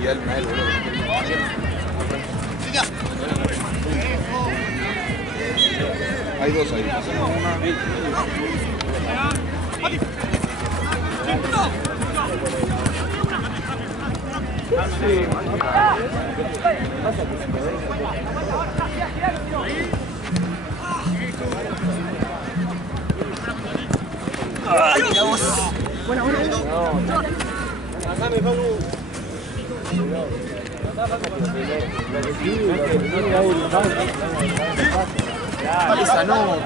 Y él, boludo. Hay dos ahí. ¡Ay, mira vos! Buena. Esa no.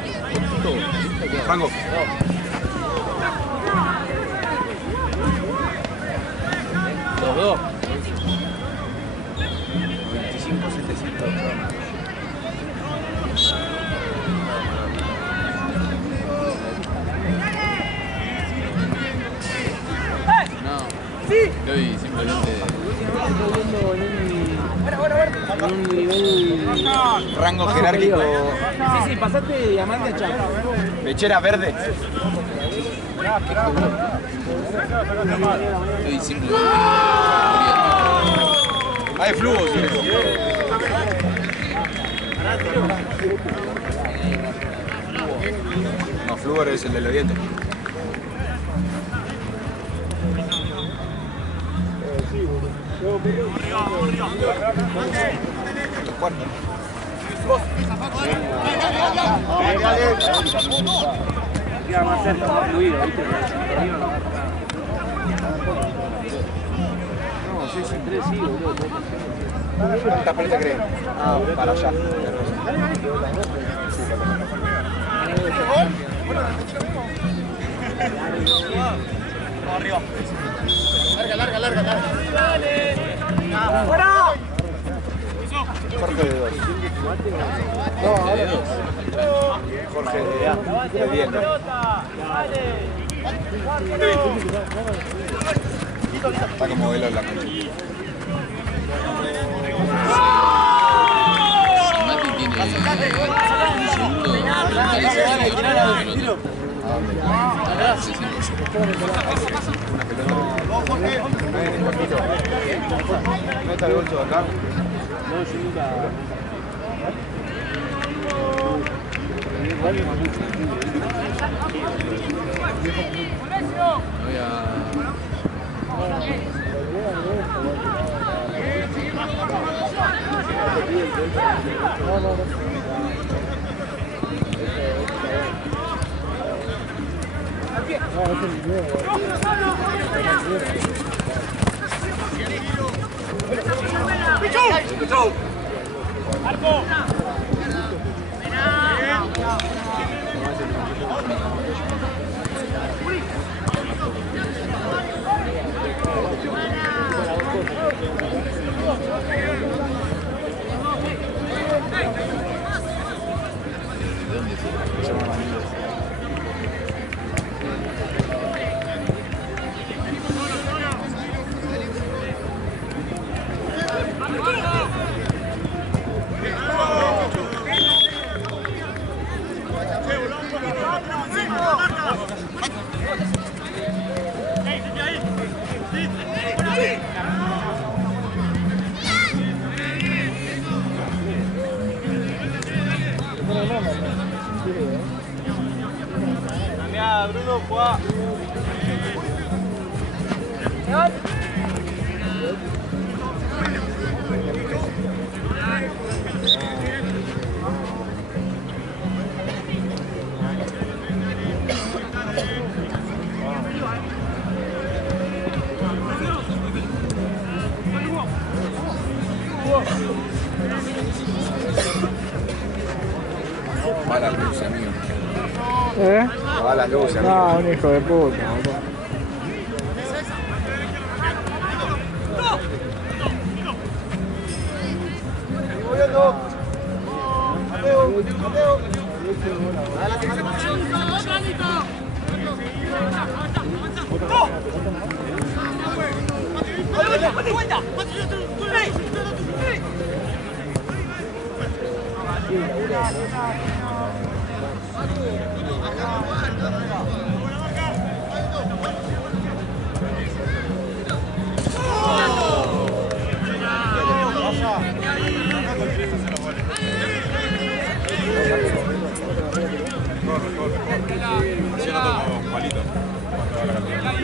Franco. Los dos. 25-700. Estoy simplemente en un nivel Rango jerárquico. Sí, pasate de diamante a chapa. Lechera verde. estoy simplemente Hay flujo, sí. No, flúor es el de los dientes. Cuarto. Queda más cerca, más fluido, ¿viste? No, sí, es en 3 sí, boludo. ¿Cuántas paletas crees? Ah, para allá. Arriba. Larga. ¡Fuera! Jorge de 2. Jorge de 10. Está como velo en la cancha. Mati tiene un segundo. ¿No está el bolso de acá? No, yo nunca. Voy Cambiá, Bruno, juega. Va la luz, amigo. ¿Eh? Va la luz, amigo. No, un hijo de puta, boludo.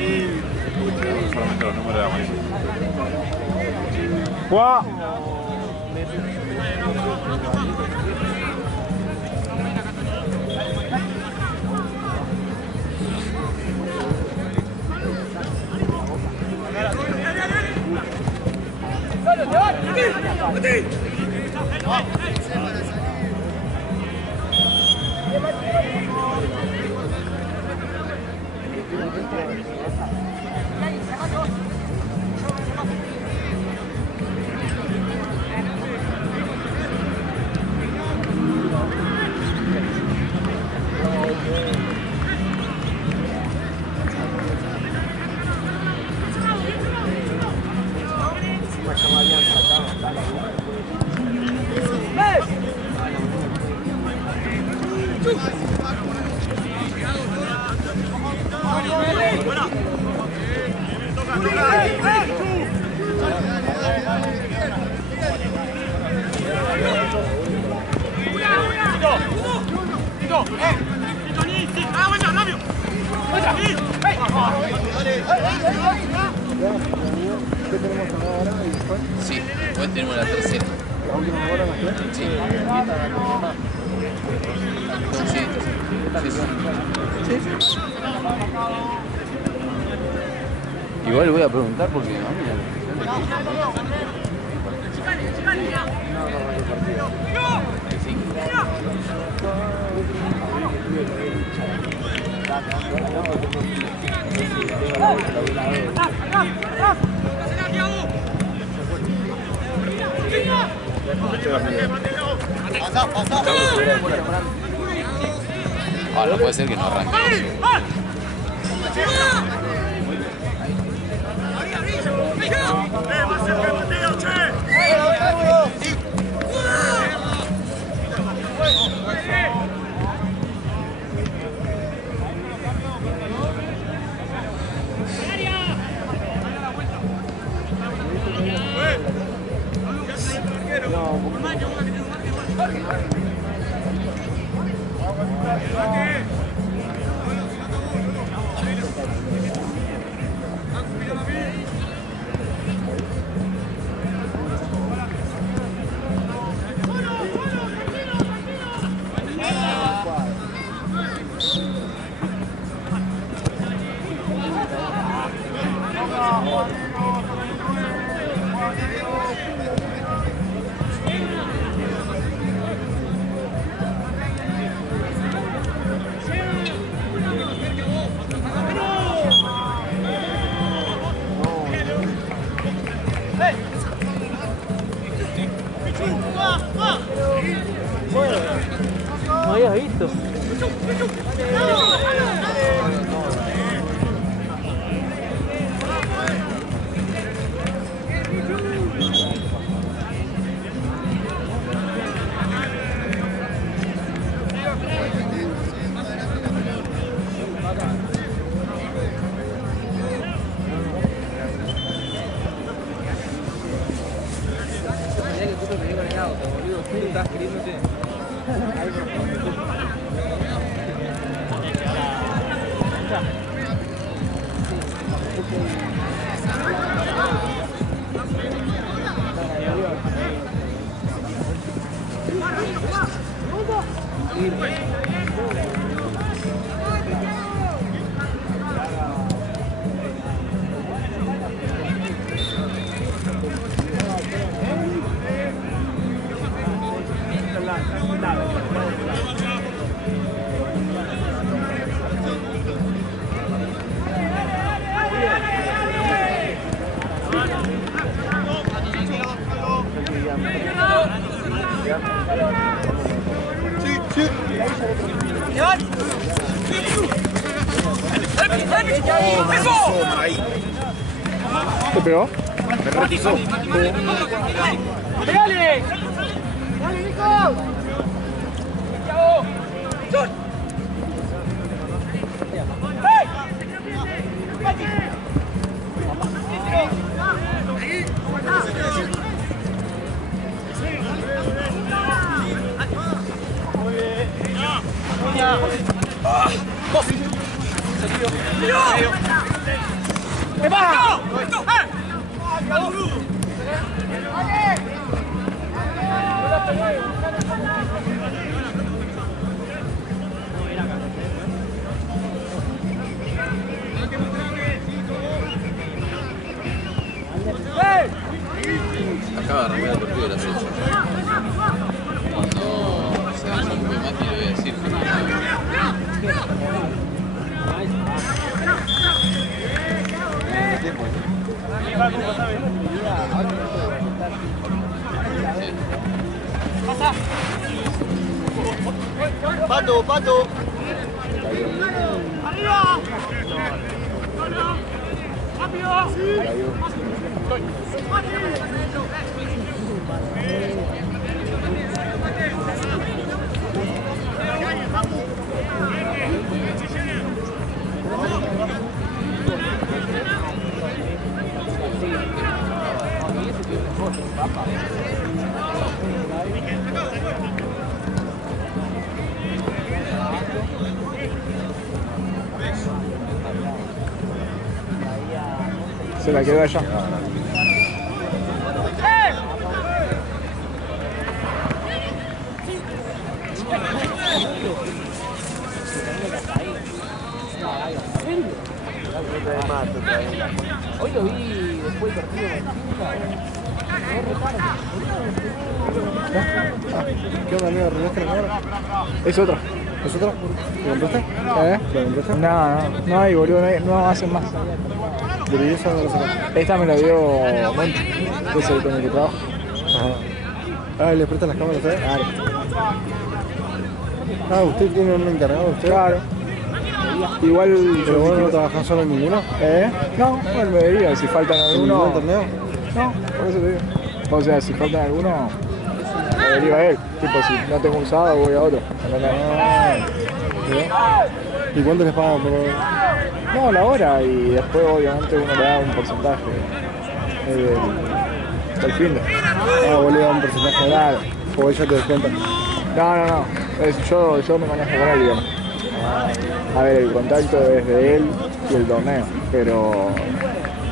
Solamente los números de la mano. ¡Guau! Sí, hoy tenemos la tercera. Sí. Sí. Igual le voy a preguntar porque a mí no puede ser que no arranque. No habías visto. ¿Te pegó? Me ratizó. ¡Dale! ¡Dale, Nico! ¡Chut! ¡Hey! ¡Muy bien! Acaba de arrancar el partido de la selección. Cuando se desocupe Mati le voy a decir que Pato, Pato. ¡Arriba! ¡Rápido! Se la quedó allá. Hoy lo vi después del partido ¿Qué onda, amigo? ¿Arreglaste la cámara? Es otra. ¿Es otra? ¿Lo compraste? ¿Lo compraste? No hay, boludo, no hacen más. ¿Pero y esa no la sacaste? Esta me la dio Monchi, que es el con el que trabajo. Ajá. Ah, ¿le prestan las cámaras a ustedes? Claro. Ah, ¿usted tiene un encargado? ¿Usted? Claro. Igual... ¿Pero vos no trabajás solo en ninguno? No, él me diría, si faltan algunos... ¿En ningún torneo? No, por eso te digo. O sea, si faltan algunos, me deriva a él. Tipo, si no tengo un sábado, voy a otro. ¿Y cuánto les pagan por...? No, la hora, y después obviamente uno le da un porcentaje del fin de. Ah, vos le das un porcentaje, claro. O ellos te descuentan. No. Yo me manejo con él, digamos. A ver, el contacto es de él y el torneo, pero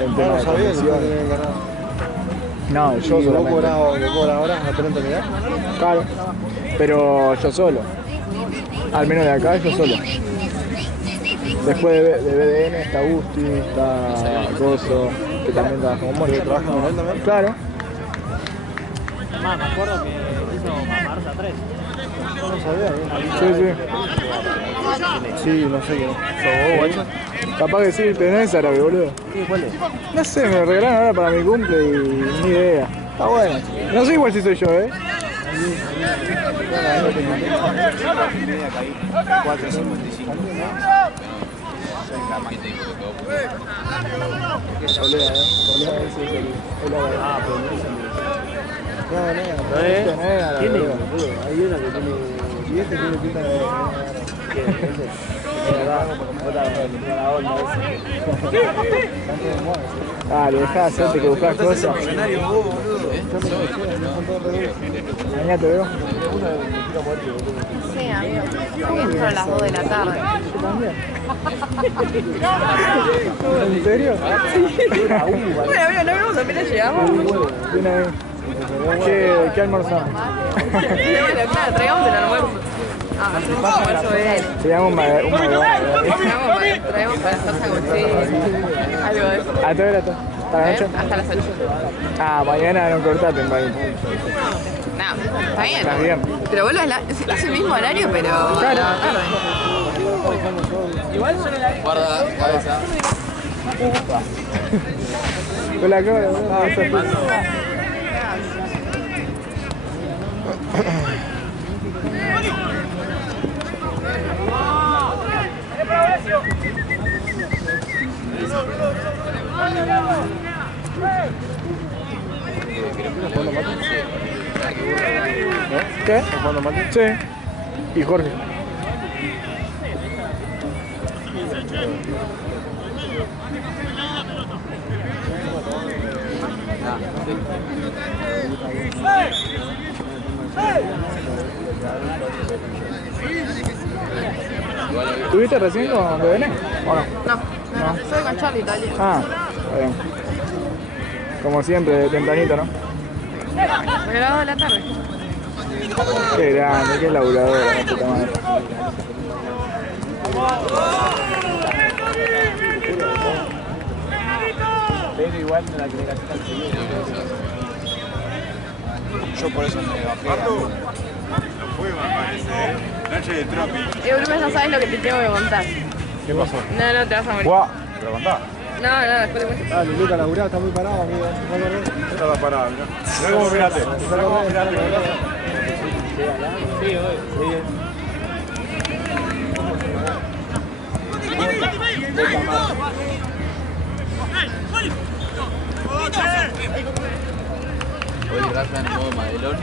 el tema de comisión... No, yo solamente. ¿Vos cobras ahora a 30 unidades? Claro, pero yo solo. Al menos de acá, yo solo. Después de BDN está Gusti, está Gozo, que también trabaja con Monchi. ¿Trabaja con él también? Claro. Además, me acuerdo que hizo Marza 3. Yo no sabía, Sí, no sé qué. ¿Sos vos, guacho? Capaz que sí, pero no es árabe, boludo. Sí, ¿cuál es? No sé, me lo regalaron ahora para mi cumple y ni idea. Está bueno. No sé igual si soy yo, 4.55. Ah, pero no es tiene, hay una que tiene... Y este tiene pinta de... Dale, dejá de hacerte que buscás cosas. Mañana te veo. Sí, amigo. Entro a las 2 de la tarde. ¿En serio? Bueno, amigo, no vemos apenas llegamos. Viene ahí. ¿Qué almorzamos? Bueno, claro, traigamos el almuerzo. Ah, hacemos almuerzo de él. Se llama un Traemos para salsa con chile. Algo de eso. ¿A qué hora está? ¿Para la noche? Hasta las 8. Ah, mañana no cortate en Bahía. No, está bien. Estás bien. Pero vuelvo es el mismo horario, pero a la tarde. guarda cabeza. Con la cámara, ¿no? ¿Qué? Sí. Y Jorge. ¿Tuviste recién con BDN o no? No. ¿no? Soy con Charlie Italia. Ah, está bien. Como siempre, tempranito, ¿no? Me grabó de la tarde. Qué grande, qué laburador, la puta madre. Pero igual me la tiene que hacer al segundo. Yo por eso me bajé. No fue, me parece, Noche de Tropi. Bruno, ya sabes lo que te tengo que contar. ¿Qué pasó? No, no, te vas a morir. ¡Guau! ¿Te lo contás? No, no, después te cuento. Dale, Luca, laburá, está muy parado, amigo. Esta está parada, mirá. Mirá cómo mirate. Mirá cómo mirate. Sí, hoy. Hoy Rafa en modo Madelón.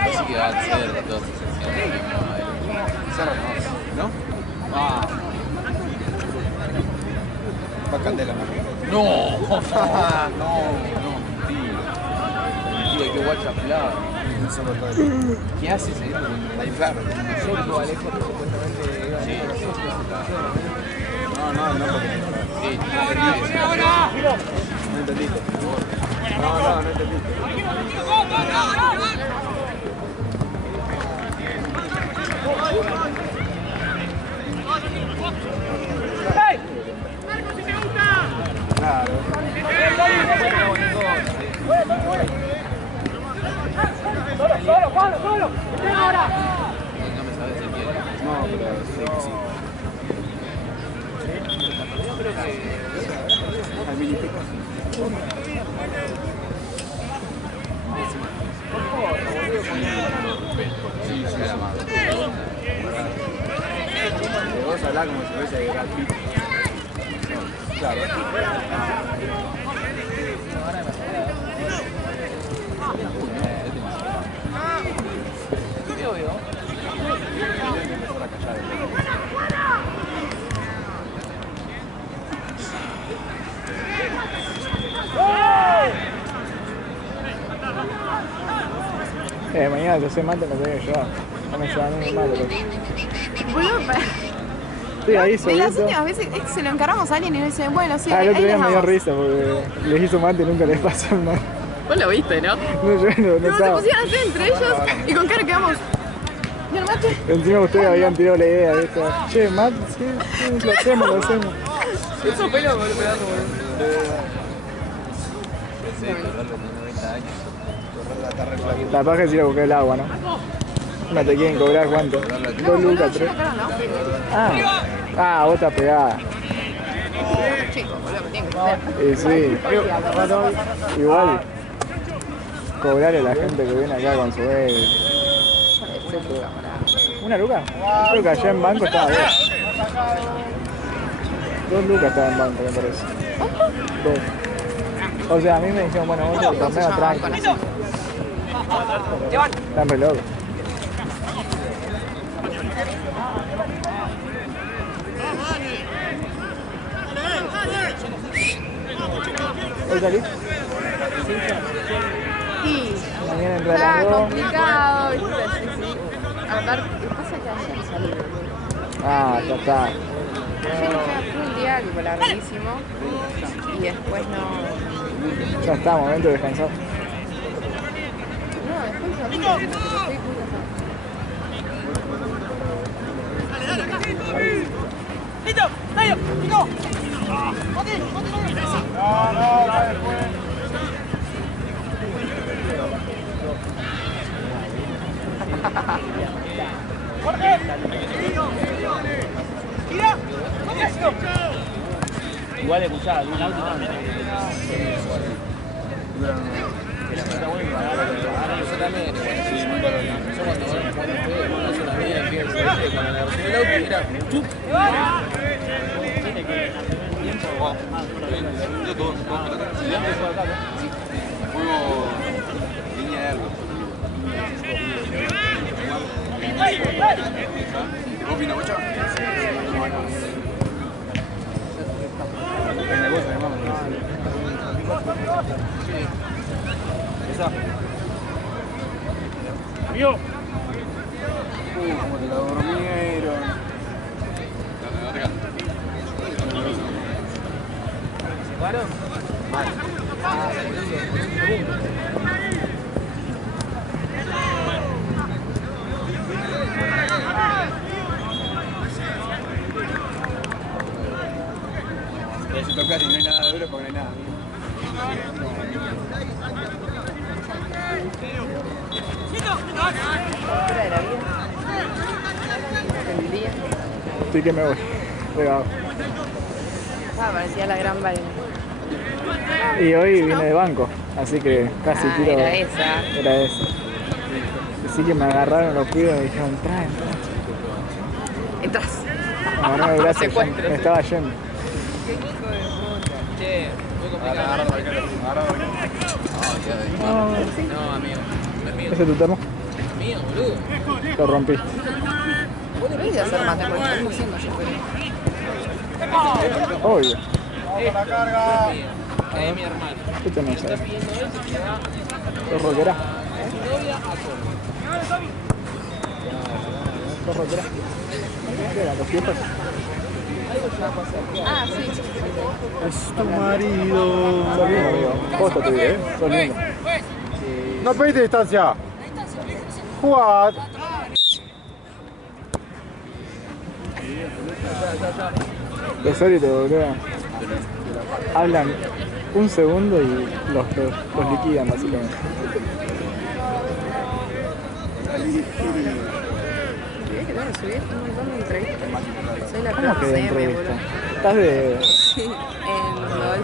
Así que va a ser entonces. ¿No? Ah, Va Candela, ¿no? no, no, mentira. Mentira, qué guacha pelada. ¿Qué haces ahí? La inflaron. Sergio Alejo, que supuestamente iba a Sí. No, porque Sí, no entendiste. No entendiste. no me sabes de quién. No, pero sí que sí. Al Milipico. Sí, era más. Vos hablás como si fuese de Brad Pitt. Claro. Mañana te hace mate, me tengo que llevar. No me llevan ni mate. Boludo, Sí, ahí de las solito. últimas veces es que se lo encargamos a alguien y nos dice, bueno, sí, Ah, el ahí otro día les me dio damos. risa porque les hizo mate y nunca les pasó el mate. Vos lo viste, ¿no? No, yo no Se estaba. pusieron así entre ellos y con cara quedamos. ¿Y el mate? Encima ustedes habían tirado la idea de esto. Che, mate, sí, lo hacemos, lo hacemos. Eso pelo golpeando, Pensé que Carlos tiene 90 años. La paja es ir a buscar el agua, ¿no? No te quieren cobrar cuánto. 2 lucas, 3. Ah, vos estás pegada. Chico, boludo, me tienen que comer. Y sí. Igual, cobrarle a la gente que viene acá con su bebé. ¿Una luca? Creo que allá en banco estaba bien. 2 lucas estaba en banco, me parece. 2. O sea, a mí me dijeron, bueno, vos el torneo tranqui. Están re locos. ¿Hoy salís? Sí, Mañana entra a está las 2. complicado, ¿viste? Sí, sí. Aparte, pasa que ayer salí. Ah, ya está. Ayer fue un día tipo larguísimo y después no. Ya está, momento de descansar. No, después salí, pero estoy muy cansada. Igual escuchá, algún auto también. Yo también, yo cuando ustedes, cuando hace una media, empiezo cuando me recién el auto y era ¡chup! Tiene que tiempo. Yo todo juego línea de algo. ¿Vos vino mucho? En la cosa, hermano. Esa. Amigo. Como te la durmieron. paro? Ah, Pero si tocas y no hay nada duro porque no hay nada. Fuera de la vida. El día. Sí que me voy. Pegado. Ah, parecía la gran Valena. Y hoy vine de banco, así que casi tiro. Era esa. Era esa. Así que me agarraron los cuidos y me dijeron, entra, entra. Entras. Me agarraron el brazo, Secuestro. me estaba yendo. Qué hijo de puta. che, muy complicado. Agarra para acá. No, amigo. No es mío. ¿Ese es tu termo? Es mío, boludo. Lo rompí. Vos debés de hacer mate porque estás haciendo yo, pero. Obvio. La carga. Es mi hermano. ¿Qué tenés Está ahí? pidiendo él que se va ¿Sos rockera? a su novia a Córdoba. ¿Sos rockera? ¿Qué eran los viejos? Ah, sí. Es tu marido. Sos lindo, amigo. Posta te digo, sos lindo. No pediste distancia. Jugad. Los élites, boludo. Hablan un segundo y los liquidan, básicamente. ¿Querés que tengo que subir un montón de entrevistas? Soy la ¿Cómo que de CM, entrevista? boludo. ¿Estás de...? Sí, en Global.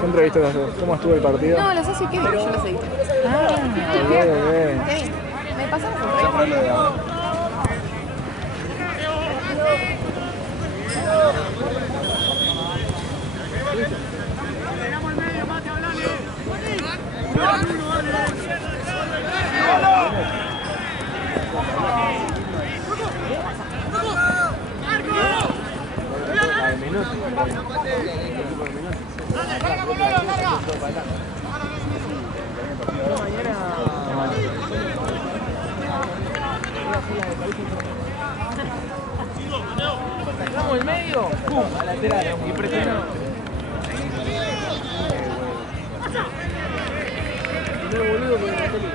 ¿Qué entrevista vas a hacer? ¿Cómo estuvo el partido? No, los hace Kevin, yo los edito. Ok. Kevin, ¿me pasas un entrevista? Sacamos el medio. ¡Pum! A lateral. Impresionante. Primer boludo con la tele.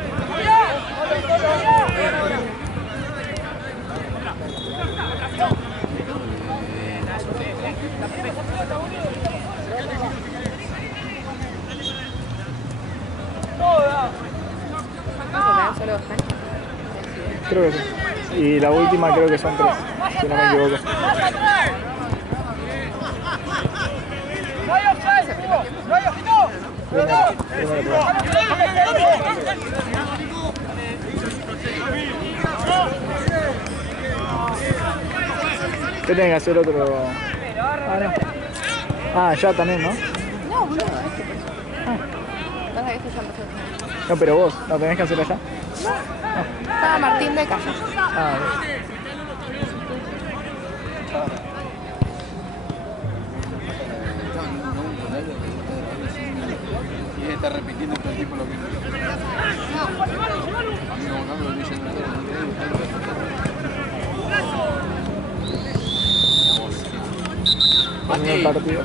Solo dos canchas. Creo que sí. Y la última creo que son 3, si no me equivoco. Primero. ¿Qué tiene que hacer otro? Ah, no. Ah, ya también, ¿no? No, boludo, este pasa que este ya empezó. No, pero vos, ¿no tenés que hacer allá? Estaba Martín de Calla. Ah, bien. Y él está repitiendo todo el tiempo lo mismo. Terminó el partido.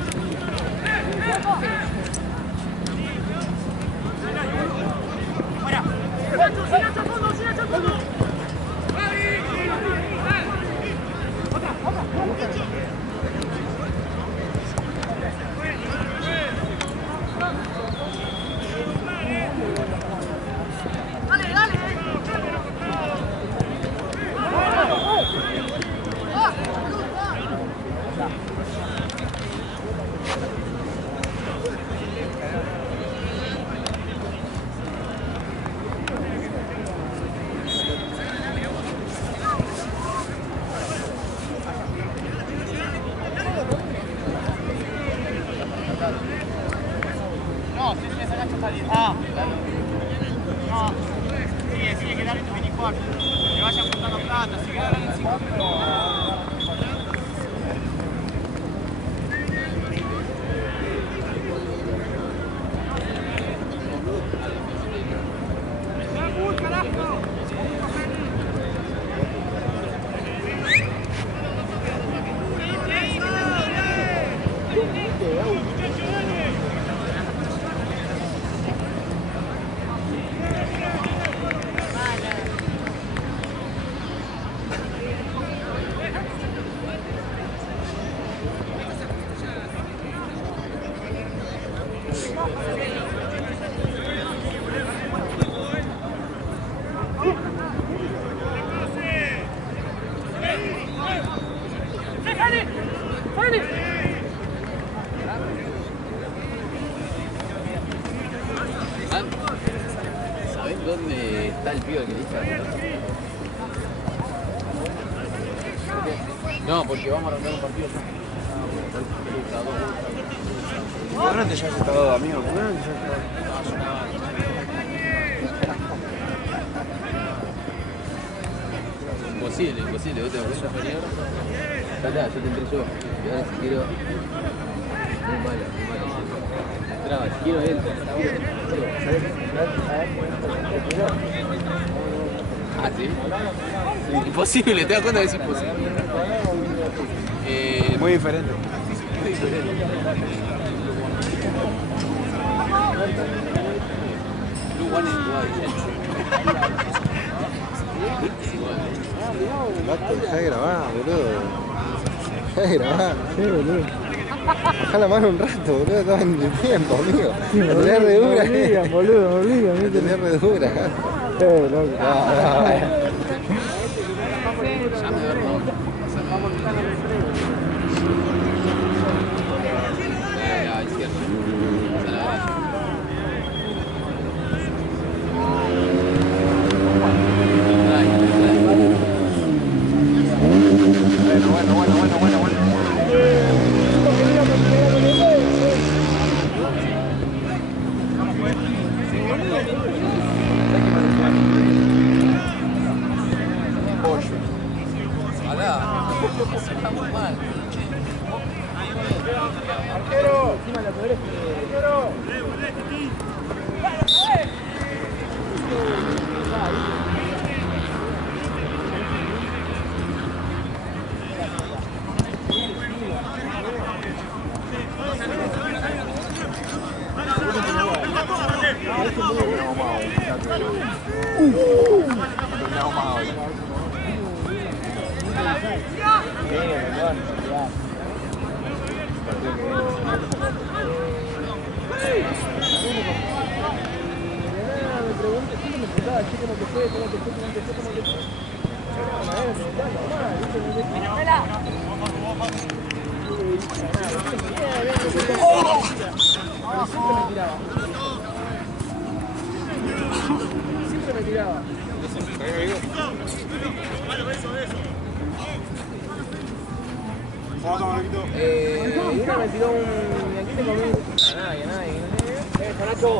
¿Sabés dónde está el pibe que dice? No, porque vamos a arrancar un partido ya. ¿Por qué no te llevas estado de amigo? ¿Por qué no te llevas estado? Imposible, imposible. ¿Vos te vas a superior? Ya está, yo te entré yo. Y ahora si quiero... Muy malo, muy malo. Entraba, si quiero él. Ah, ¿sí? Imposible, te das cuenta que es imposible. Muy diferente. Muy diferente. Blue One is Dejá de grabar, boludo. Dejá de grabar. Sí, boludo. Bajá la mano un rato, boludo. Estaba en el tiempo, amigo. La tenés re dura. Me obligan, boludo, me obligan. La tenés re dura. Loco. No. Está muy mal. Siempre me tiraba. Una me tiró un... Aquí te comí... A nadie. Caracho.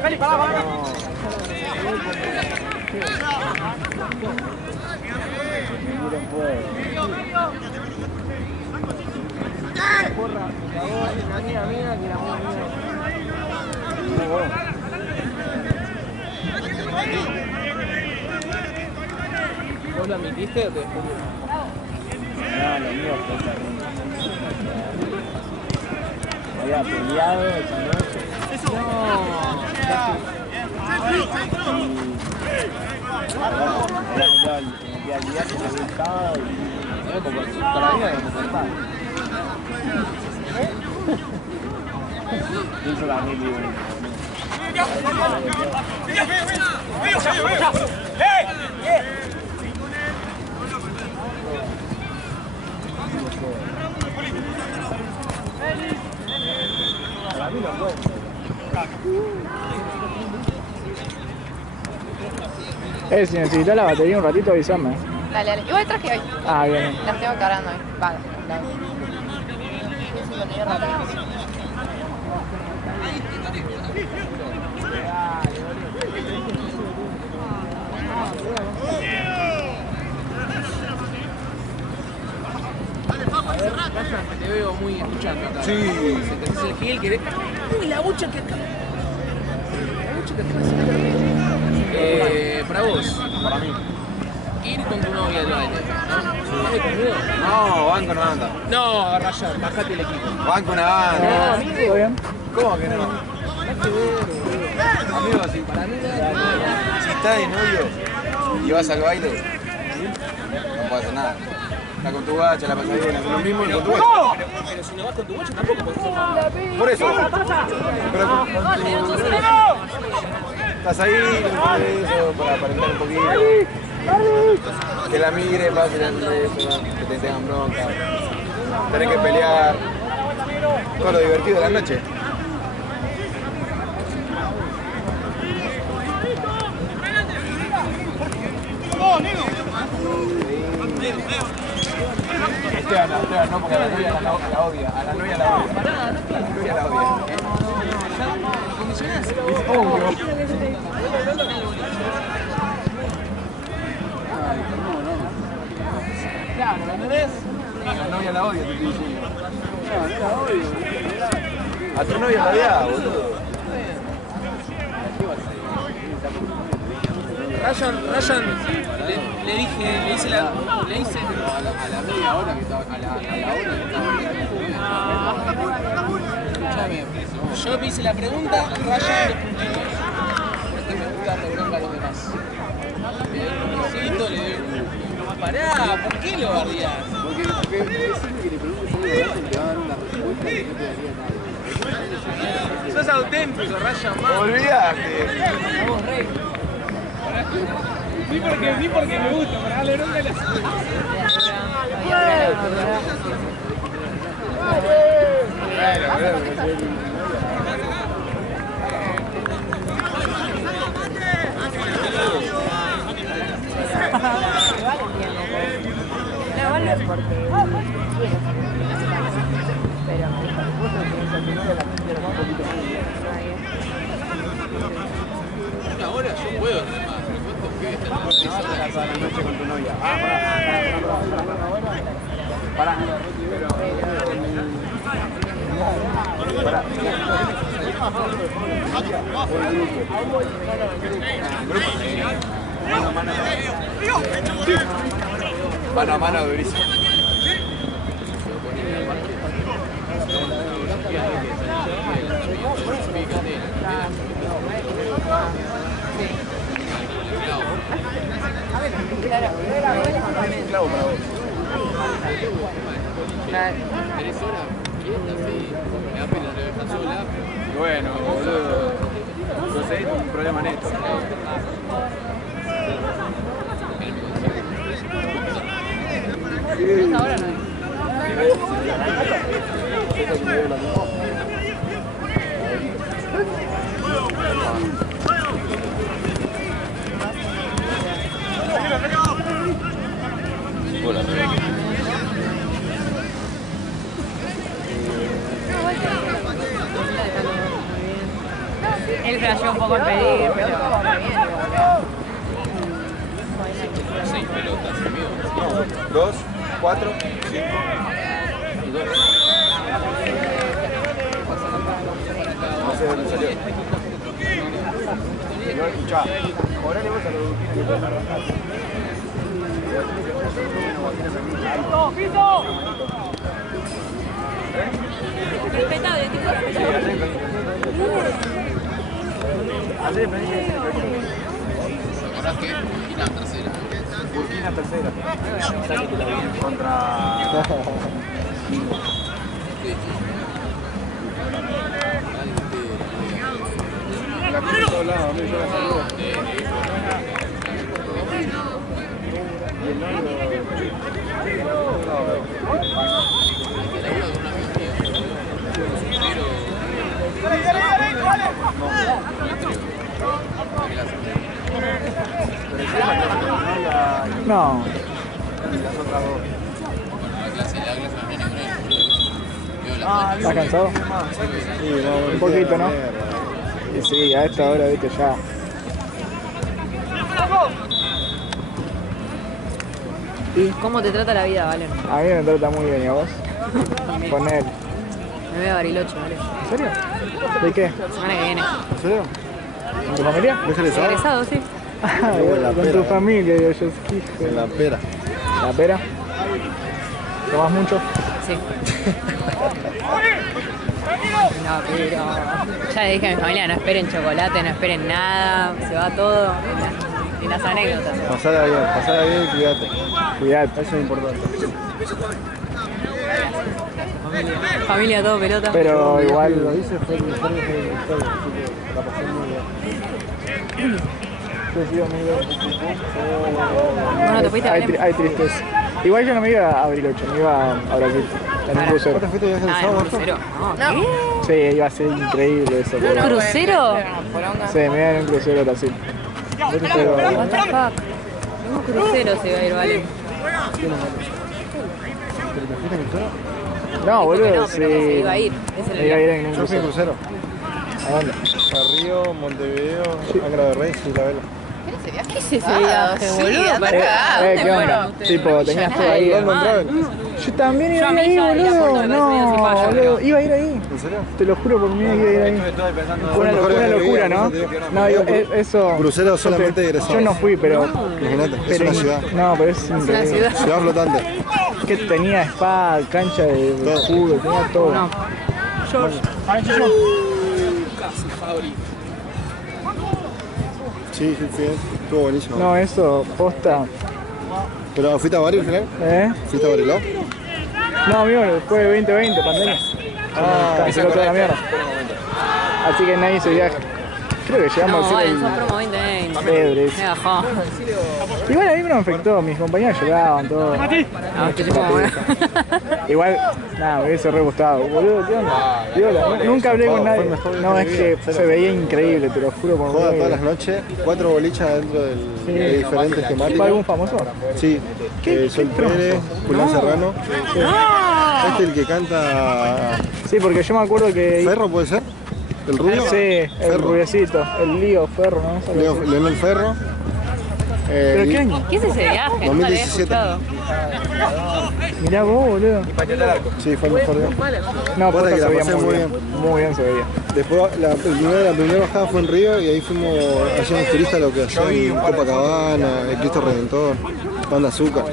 Feli, para. Porra, me cagó una amiga mía que era muy amiga. ¿Vos lo admitiste o te descubriste? No, lo mío fue terrible. Había peleado esa noche. La realidad que me gustaba y como para mí era como cortar. Hizo la mil y uno. Para mí no puede. Si necesitas la batería un ratito, avísame. Dale. Igual traje hoy. Ah, bien. Las tengo cargando hoy. Vale. Te veo muy escuchando acá. Sí. Se te hace el gel que... Uy, la bucha que acá. La bucha que acá. Para vos. Para mí. Ir con tu novia al baile. ¿No? ¿Vas conmigo? No, van con una banda. No, agarra ya, bajate el equipo. Van con una banda. ¿Todo bien? ¿Cómo que no? Amigo, si Para mí si estás de novio y vas al baile, no puedes hacer nada. Estás con tu gacha, la pasas bien, haces lo mismo y con tu gacha. Pero si no vas con tu bocha tampoco podés hacer nada. Por eso. Pero Estás ahí, eso, para aparentar un poquito. Que la mire, va a ser eso, que te tengan bronca. Tenés que pelear. Todo lo divertido de la noche. Esteban, no, porque a la novia la odia. A la novia la odia. A la novia la odia. Claro, ¿me entendés? A la novia la odia, te estoy diciendo. A tu novia la odia, boludo. Ryan, le hice a la media hora que estaba, a la hora que estaba. Escuchame, yo me hice la pregunta, Ryan porque me gusta darle bronca a los demás. Le doy un besito, le doy un... pará, ¿por qué lo bardeás? Porque siempre que le preguntes algo a alguien te va a dar una respuesta que no te daría nadie. Sos auténtico, Ryan, man. Olvídate. Vamos, rey. Vi porque me gusta, para darle bronca a la... No, es porque pero Una hora yo puedo nomás, pero ¿cuántos pibes No vas a estar toda la noche con tu novia. Pará. Mano a mano durísimo. Claro para vos. 3 horas, me da pena, lo dejan sola. Bueno, boludo. No sé, un problema en esto. ahora no él flasheó un poco en pedir, pero está bien. 6 pelotas, amigo. 2, 4, 5 y 2. No sé de dónde salió. No escuchá. Cobrale vos a los duquines que pueden arrancar. ¡Pito! Respetable, tipo. ¿Acordás que? Y la tercera. Burkina tercera. Sale que la vi contra... La cruz de todos lados, yo la saludo. Y el novio... No. Las otras dos. La clase también es con él. ¿Estás cansado? Un poquito, ¿no? Y sí, a esta hora, viste, ya. ¿Y cómo te trata la vida, Valen? A mí me trata muy bien, ¿y a vos? Con él. Me voy a Bariloche, ¿vale? ¿En serio? ¿De qué? Semana que viene. ¿En serio? ¿Con tu familia? Déjale saber. Egresado, sí. la Con pera, tu familia, yo qué hijo. En la pera. ¿La pera? ¿Tomás mucho? Sí. No, pero ya le dije a mi familia, no esperen chocolate, no esperen nada, se va todo y las anécdotas. Pasala bien y cuídate. Cuidate. Eso es importante. Familia todo pelota. Pero igual... Lo hice fue el mejor de la historia, así que la pasé muy bien. Yo fui amigo. Bueno, te fuiste a Belén. Hay tristeza. Igual yo no me iba a Abril 8, me iba a Brasil. En un crucero. ¿Vos te fuiste de viaje el Ah, en sábado? un crucero. No, ¿qué? Sí, iba a ser increíble eso. pero- ¿Un crucero? Sí, me iba en un crucero a Brasil. Pero, What the fuck. Un crucero se va a ir, vale. ¿Pero te fuiste en crucero? no, boludo, No, pero que se iba a sí. ir. Ese Me iba a ir en un Yo fui en crucero. crucero. ¿A dónde? A Río, Montevideo, Angra de Reis y La Vela. ¿Qué es ese viaje, boludo? Pará. ¿Qué onda? Tipo, tenías todo ahí. London Travel. Yo también iba Yo a a ir mí ahí, ya ir a boludo. Porto de Brasil, No, Payo, boludo. pero- Iba a ir ahí. ¿En serio? Te lo juro por mi vida que iba a ir ahí. Estuve pensando Fue mejor una viaje locura, que ¿no? vi, No, eso. Crucero solamente yo egresados. no fui, pero. Imagínate, es pero- una ciudad. No, pero es increíble. ciudad. Ciudad flotante. Que tenía spa, cancha de Todo. fútbol, tenía todo. No. Sí, sí, fui. Estuvo buenísimo. No, eso, posta. ¿Pero fuiste a Bari al final? ¿Eh? ¿Fuiste a Bariloche? No, amigo, fue 2020, pandemia. Canceló toda la mierda. Así que nadie hizo viaje. Creo que llegamos No, a vale, hacer son promo 2020. Ebres. Me bajó. Igual a mí no me afectó, mis compañeros lloraban, todo. No, este tipo bueno. Igual, nada, me hubiese re gustado. Boludo, ¿qué onda? Viola, nunca hablé con nadie. No, es que se veía increíble, te lo juro por Joda mí. todas las noches, 4 bolichas dentro de diferentes ¿Fue temáticas. algún famoso? Sí, Sol Pérez, Julián Serrano. Este es el que canta Sí, porque yo me acuerdo que... Ferro, ¿puede ser? ¿El rubio? Sí, el Ferro. rubiecito, el lío Ferro, ¿no? Leonel Ferro. ¿Pero Y- qué año? ¿Qué es ese viaje? Nunca lo había 2017. escuchado. Mirá vos, boludo. Sí, fue el mejor día. No, Posta posta que se la veía pasé muy muy bien. Muy bien se veía. Después la primera bajada fue en Río y ahí fuimos, hacíamos turistas lo que hacían Copacabana, el Cristo Redentor, Banda Azúcar.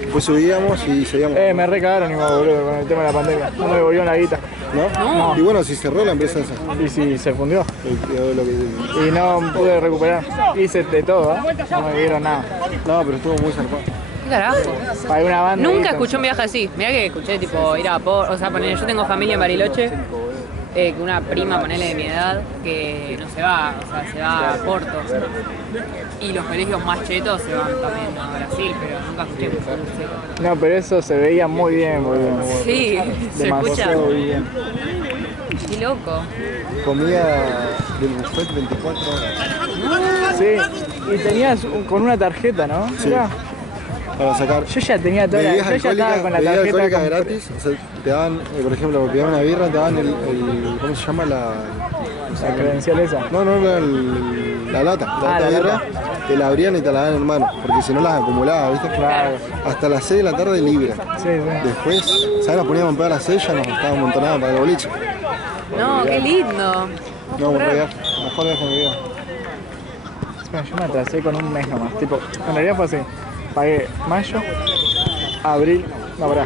Después subíamos y seguíamos. Me recagaron igual, boludo, con el tema de la pandemia. No me devolvieron la guita. ¿No? Y bueno, si cerró la empresa esa. Y si se fundió. Quedó lo que- Y no pude recuperar. Hice de todo, ¿eh? No me dieron nada. No, pero estuvo muy zarpado. ¿Qué carajo? Pagué una banda. Nunca y- escuché un viaje así. Mirá que escuché tipo ir a Porto, o sea, poner, yo tengo familia en Bariloche, una prima, ponele de mi edad, que no se va, o sea, se va a Porto. Y los colegios más chetos se van también a Brasil, pero nunca escuché un crucero. No, pero eso se veía muy bien, boludo. Sí, se escucha. Demasiado bien. Qué loco. Comida del buffet 24 horas. Sí, y tenías con una tarjeta, ¿no? Sí. Mirá, Para sacar. yo ya tenía toda la, Bebidas yo ya estaba alcohólicas, con la bebidas tarjeta. alcohólicas con- gratis. O sea, te daban, por ejemplo, para pedir una birra, te daban ¿cómo se llama? La credencial esa. No, la lata. La lata de la birra, lata. te la abrían y te la daban en mano. Porque si no las acumulabas, ¿viste? Claro. Hasta las 6 de la tarde libre. Sí, sí. Después, ¿sabes? Nos poníamos a pegar a las 6, ya nos estaban amontonados para el boliche. No, qué lindo. No, mejor viaje de mi vida. Bueno, yo me atrasé con un mes nomás. Tipo, en realidad fue así. Pagué mayo, abril, no, pará.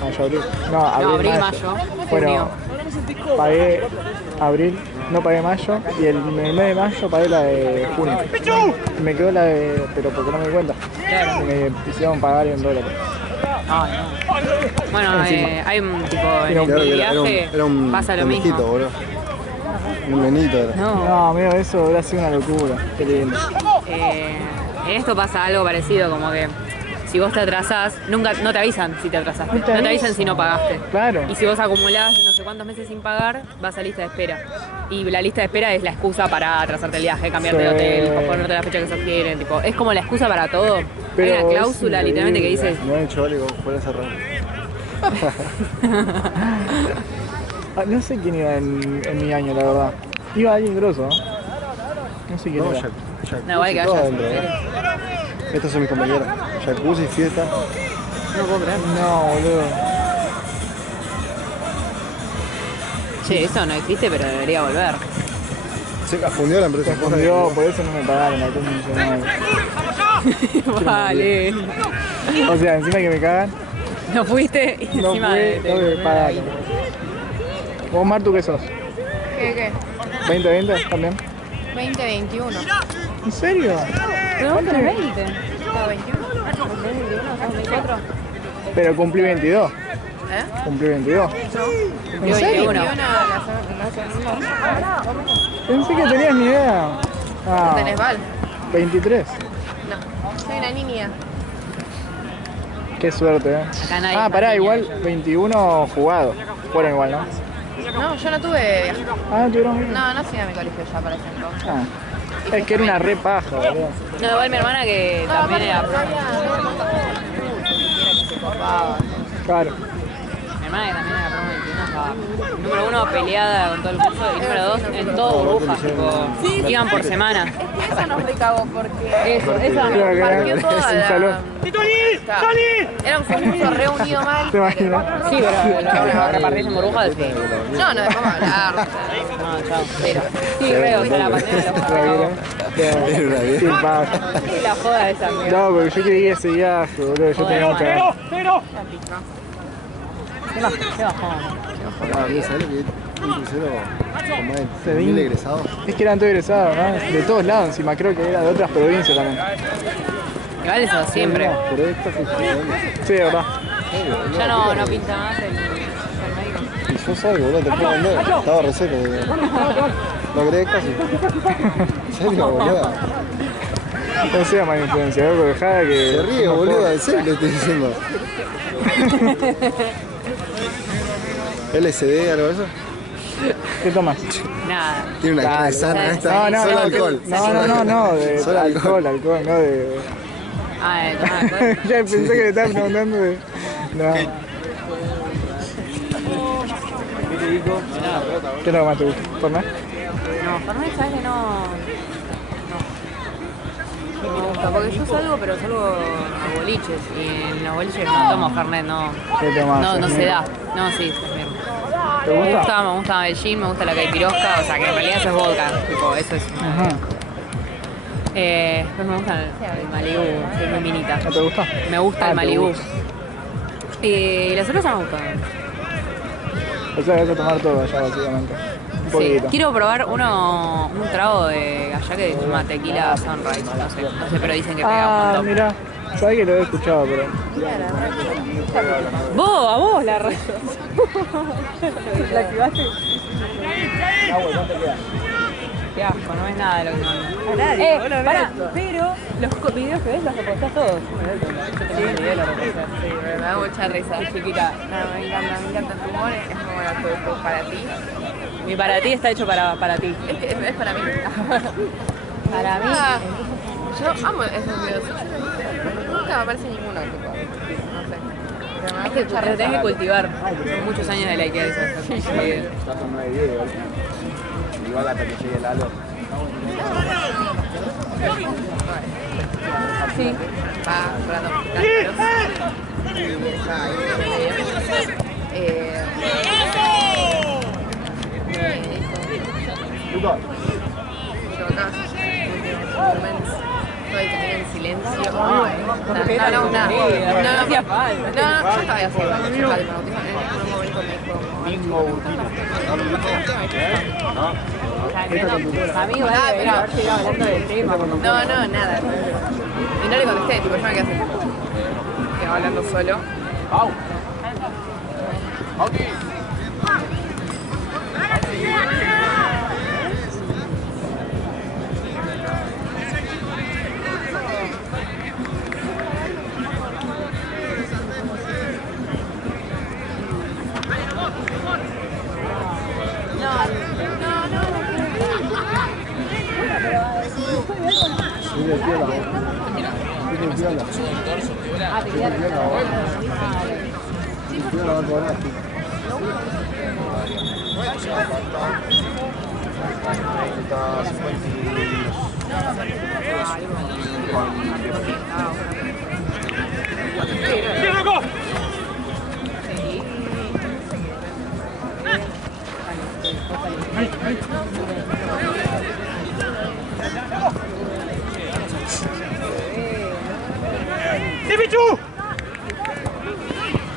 Mayo, abril. No, abril, mayo, Bueno, junio. pagué abril, no pagué mayo y el mes de mayo pagué la de junio. Y me quedó la de, pero porque no me di cuenta. Y me hicieron pagar en dólares. Ay, no. Bueno, hay un tipo en Era un- el Claro que viaje era un pasa lo pendejito, mismo. boludo. Un nenito era. No, No, amigo, eso hubiera sido una locura. Qué lindo. en esto pasa algo parecido, como que si vos te atrasás, nunca, no te avisan si te atrasaste, no te avisan si no pagaste. Claro. Y si vos acumulás no sé cuántos meses sin pagar, vas a lista de espera. Y la lista de espera es la excusa para atrasarte el viaje, cambiarte de Sí. hotel, posponerte la fecha que sugieren. Tipo, es como la excusa para todo. Pero Hay una es cláusula literalmente que dice, No he hecho algo fuera cerrado. No sé quién iba en mi año, la verdad. Iba alguien grosso, ¿no? No sé quién No, era. jacuzzi, no, igual que todo vayas. adentro, Estos son mis compañeros. Jacuzzi, fiesta. No puedo creer. No, boludo. Che, eso no existe, pero debería volver. Se fundió la empresa. Se fundió, por eso no me pagaron la condicional. Vale. O sea, encima que me cagan, No fuiste y no encima fue, no me pagaron. ¿Vos, Martu, qué sos? ¿Qué? ¿2020 también? 2021. ¿En serio? ¿Pero vos tenés 20? ¿Todo 21? ¿21? ¿24? Pero cumplí 22. Cumplí 22. ¿En serio? 21. Pensé que tenías ni idea. Ah, ¿Tenés Val? 23. No, soy una niña. Qué suerte, Acá nadie Ah, es pará, más igual niña que yo. 21 jugados. Fueron igual, ¿no? No, yo no tuve viaje. Ah, tuvieron. No, no fui a mi colegio ya para ese entonces. Ah. Es que era una re paja, boludo. No, igual mi hermana que también era promo. Claro. Mi hermana que también era promo 21 estaba número 1 peleada con todo el curso y número 2 en todo burbujas, tipo, iban por semana. Es que eso nos recagó porque Eso Claro no. que partió es toda un la... salón. Está. Era un curso reunido mal. ¿Te imaginas? Sí, pero lo repartís en burbujas, sí. No, no, dejamos hablar. No, chao, cero. Sí, creo, o sea, la pandemia lo Tranquila. Era una vieja. Sí, pasa. Sí, la joda esa, amigo. No, porque yo quería ese viaje, boludo. Yo tenía mucha ganas. Qué bajón. Ah, ¿sabes lo que es un crucero con más de 1000 egresados? Es que eran todos egresados, ¿no? De todos lados, encima creo que era de otras provincias también. Igual eso siempre. Pero esto fue Sí, de verdad. Ya no pinta más el médico. y yo salgo, boludo, te puedo vender. Estaba re seco. ¿No crees casi? ¿En serio, boludo? No sea mala influencia, loco, dejada que. Se ríe, boludo, en serio lo estoy diciendo. ¿LSD, algo de eso? ¿Qué tomas? Nada. Tiene una cara de sana esta. No, Solo alcohol. No, de Solo alcohol, no de. Ah, de tomar alcohol. Ya pensé que le estaban preguntando de. No. ¿Qué es lo que más te gusta? ¿Fernet? No, Fernet, ¿sabes que no? No me gusta, porque yo salgo, pero salgo a boliches. Y en los boliches no tomo Fernet, no. ¿Qué tomás? No se da. No, sí, es bien. ¿Te Me gusta? gusta Medellín, me gusta la caipirosca, o sea que en realidad eso es vodka, tipo, eso es. Ajá. Después me gusta el Malibu, soy muy minita. ¿No te gusta? Me gusta Ah, el te Malibu. gusta. Y la cerveza me gusta. O sea, vas a tomar todo allá, básicamente. Un Sí. poquito. Quiero probar un trago de allá que se llama Tequila Sunrise, no sé, pero dicen que pega un Ah, montón. mira. Sabés que lo he escuchado, pero. A vos la rayo. ¿La activaste? Qué asco, no ves nada de lo que mando. Pará, pero los videos que ves los repostás todos. Yo tenía un video y lo reposté. Sí, me da mucha risa. Qué chiquita. No, me encanta tu humor, es muy bueno todo para ti. Mi para ti está hecho para ti. Es para mí. Para mí. Ah, yo amo esos videos. Nunca me aparece ninguno, tipo. No sé. Pero me da Es que mucha lo tenés que risa. cultivar. Son muchos años de likear eso. Está con 9-10 igual. Igual hasta que llegue el halo. Sí. Va, Brando. Yo acá, estoy como en silencio. No, nada. No hacía falta. No, yo estaba así. En un momento me dijo, Amigo, era haber llegado hablando del tema. no, nada. Y no le contesté, tipo, yo me quedé así. Quedaba hablando solo. Sí, de piola. Sí, de piola. De piola va a cobrar.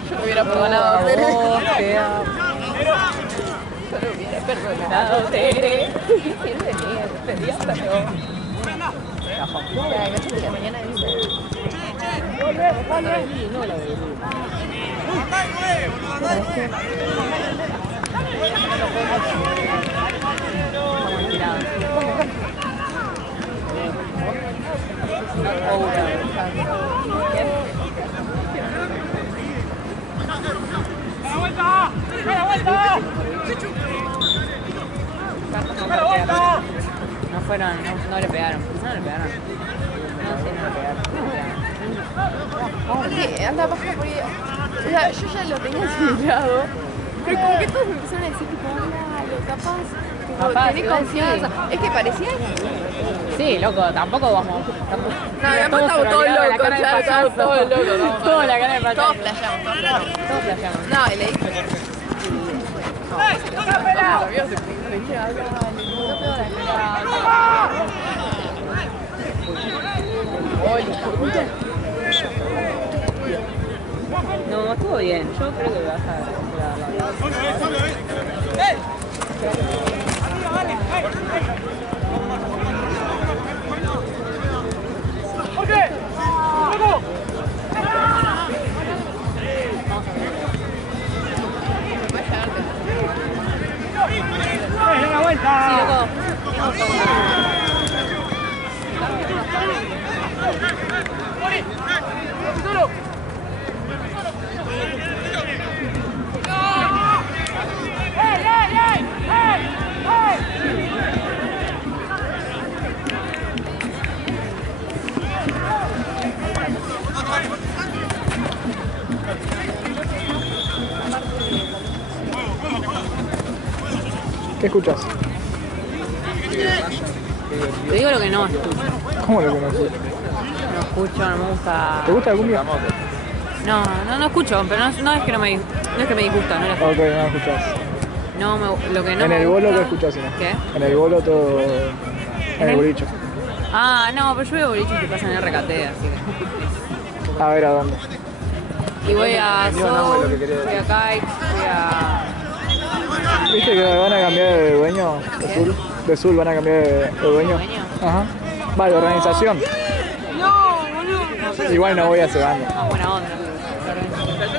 Yo me hubiera perdonado, pero... Perdonado, Tere. Mañana dice... No fueron, no le pegaron. No le pegaron. No, sí, no le pegaron. Porque anda baja porque. O sea, yo ya lo tenía asimilado. Pero como que todos me empezaron a decir, tipo, háblalo, capaz. Capaz, Tenés igual confianza. sí. Es que parecía. Sí, loco, tampoco vamos. No, además estamos todos locos, ya estamos todos locos. Todos la cara de payaso. Todos flasheamos, todos flasheamos. Todos flasheamos. No, y le dije. No, estuvo bien. Yo creo que vas a Sí, loco. ¿Qué escuchas? Te digo lo que no escucho. ¿Cómo lo conoces? No escucho, no me gusta. ¿Te gusta la cumbia? No escucho, pero no es que no es que me disgusta, no la escucho. Ok, no la escuchás. No lo que no En me el bolo, gusta- ¿qué escuchás? Si no? ¿Qué? En el bolo todo. En el boliche. Ah, no, pero yo veo boliches que pasan en RKT, así que. A ver, ¿a dónde? Y voy a Digo, no, Soul, lo que quería voy a Kite, voy a. ¿Viste que van a cambiar de dueño? De Sul. De Sul van a cambiar de dueño. ¿Dueño? Ajá. Va, de organización. No, boludo. Igual no voy a ese bando. Ah, buena onda.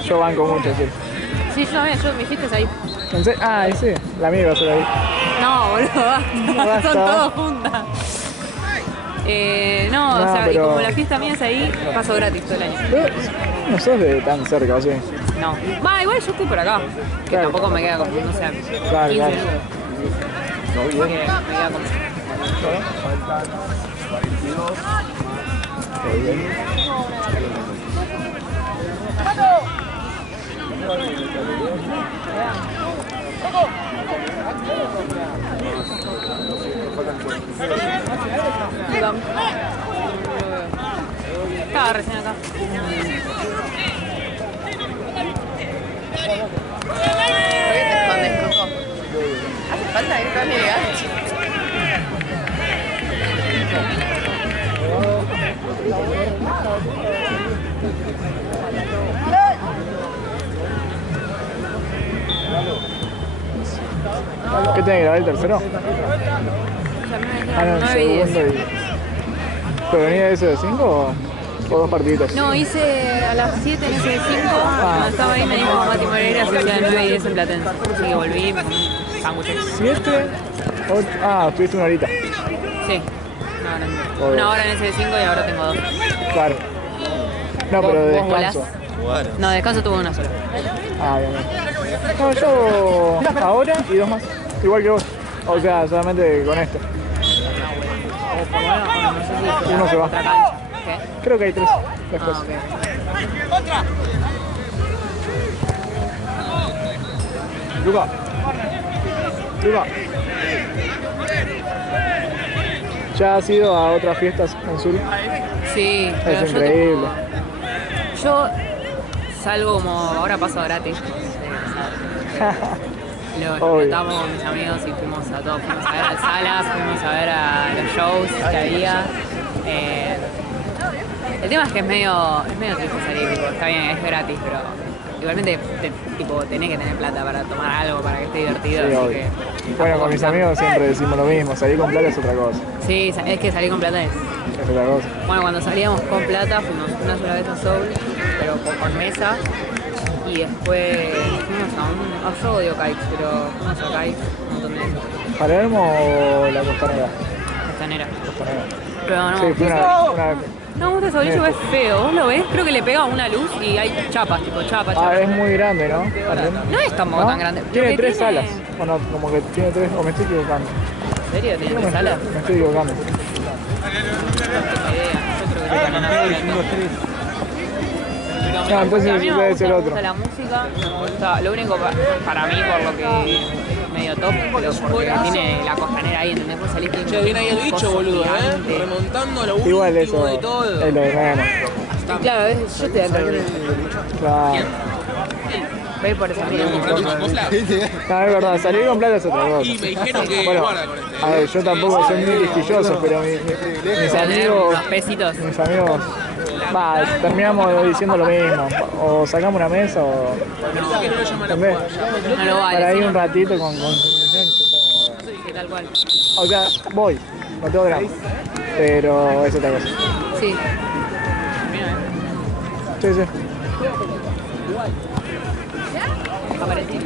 Yo banco mucho, sí. Sí, yo también, me dijiste ahí. Ah, sí, la mía iba a ser ahí. No, boludo, Basta. son todos juntas. No, o No, sea, y pero- como la fiesta mía es ahí, paso gratis todo el año. Pero no sos de tan cerca, ¿o sí? No. Va, igual yo estoy por acá. Que Claro. tampoco me queda como, no sé, 15 Claro, minutos. claro. Que me queda como. Estaba recién acá. ¿Por qué te escondes, Coco? Hace falta ir tan elegante. ¿Qué tenés que grabar el tercero? Ah, no, el 9 y 10. segundo y... ¿Pero venía de ese de 5 o dos partiditos? No, hice a las 7 en ese de 5. Cuando estaba ahí me dijo Mati Moreira que hacía 9 y 10 en Platense. Así que volví, me comí sándwiches. 7, 8... Ah, estuviste una horita. Sí, una hora en ese de 5 y ahora tengo 2. Claro. No, pero de ¿Vos volás? descanso. No, de descanso tuve una sola. Ah, bien, bien. No, yo ahora y 2 más. Igual que vos. O sea, solamente con este. O por lo menos, no sé si Uno se va. otra cancha. ¿Qué? Creo que hay 3 después. Ah, ok. Luca. Luca. ¿Ya has ido a otras fiestas en Sur? Sí, pero Es yo increíble. yo salgo como ahora paso gratis. Lo Obvio. explotamos con mis amigos y fuimos a todos, fuimos a ver al Salas, fuimos a ver a los shows que había. El tema es que es medio triste salir, tipo, está bien, es gratis, pero igualmente tipo, tenés que tener plata para tomar algo, para que esté divertido. Sí, así obvio. que, Bueno, con mis amigos siempre decimos lo mismo. Salir con plata es otra cosa. sí, es que salir con plata es. Es otra cosa. Bueno, cuando salíamos con plata fuimos una sola vez a Soul, pero con mesa. Y después fuimos yo odio kikes, pero fuimos a kikes un montón de veces. ¿Palermo o la Costanera? Costanera. Costanera. Pero no, Sí, fue una vez. no me gusta ese bolillo, es feo. ¿Vos lo ves? Creo que le pega una luz y hay chapas, tipo chapa. Ah, es muy grande, ¿no? Palermo. No es tampoco ¿No? tan grande. Tiene Lo que 3 tiene- salas. Bueno, como que tiene 3, o me estoy equivocando. ¿En serio? ¿Tiene 3 salas? Me estoy equivocando. No tengo idea. Yo creo que tiene una sola. No, entonces A mí no me debe gusta, ser me otro. gusta la música, me gusta, lo único para mí por lo que medio top, pero porque tiene la costanera ahí, ¿entendés? Vos salís Che, bien ahí el bicho, boludo, gigante. remontando lo Igual último eso de todo. es lo de menos. Claro, yo estoy dentro del bicho. Claro. Voy a ir por esa Comprando mierda. chocofla. No, es verdad, salir con plata es otra cosa. Y me dijeron que Bueno, guarda con este. a ver, yo tampoco soy muy quisquilloso, pero mis Tener amigos, unos pesitos. terminamos diciendo lo mismo. O sacamos una mesa o... ¿Entendés? No lo vale. Para ir sí. un ratito con Sí, tal cual. o sea, voy, no tengo drama. Pero es otra cosa. Sí. Sí, sí. Aparecí.